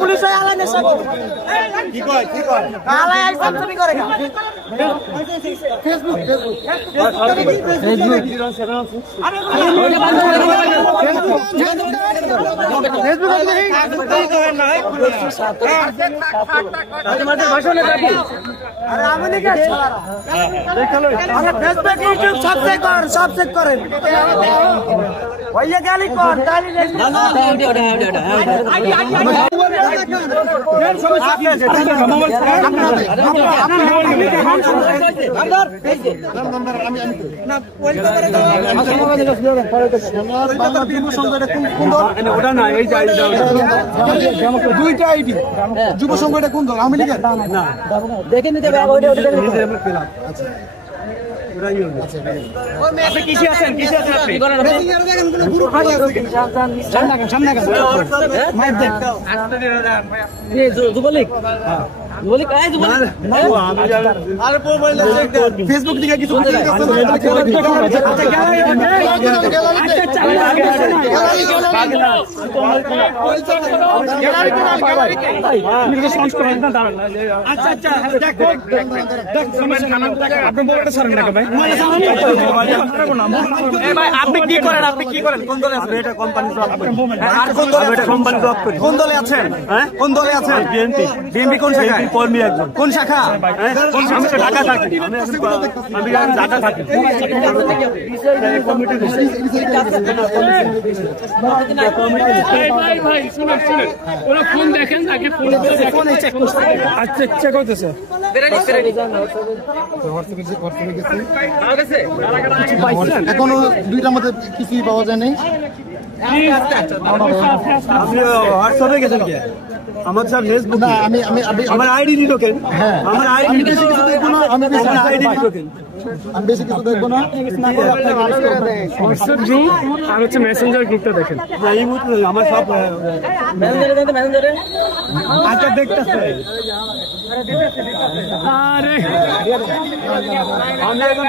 Police আলা নেশা কর কি কয় আলা একদম তুমি করে না ফেসবুক यूट्यूब सबसे करें भैया गाली कर দুইটা আইডি যুব সংঘ এটা কোন দল আওয়ামী লীগের না দেখে নিতে হবে আপনি কিসে আছেন আপনি সামনে যুবলীগ ফেসবুক থেকে কিছু আপনি কি করেন কোন দলে আছেন? এটা কোম্পানি জব করেন। কোম্পানি জব করেন। কোন দলে আছেন? হ্যাঁ কোন দলে আছেন? বিএনপি কোন শাখা? কর্মী একজন। কোন শাখা? কোন শাখা? ঢাকা থাকি। আমি ঢাকা থাকি। ভাই শুনুন ওরা ফোন দেখেন আগে ফোন চেক করতে আচ্ছা চেক করতেছে এখনো দুইটার মধ্যে কিছুই পাওয়া যায় নাই। হোয়াটসঅ্যাপে গেছেন কি আমার স্যার ফেসবুক না আমি আমার আইডি দিল কেন? হ্যাঁ আমার আইডি বেশি কিছু দেখবো না আমি আইডি দিল কেন? আমি বেশি কিছু দেখবো না। হোয়াটসঅ্যাপ গ্রুপ আর হচ্ছে মেসেঞ্জার গ্রুপটা দেখেন। না এই মুহূর্তে আমার সব মেসেঞ্জারে আচ্ছা দেখতেছে আরে আমরা এখন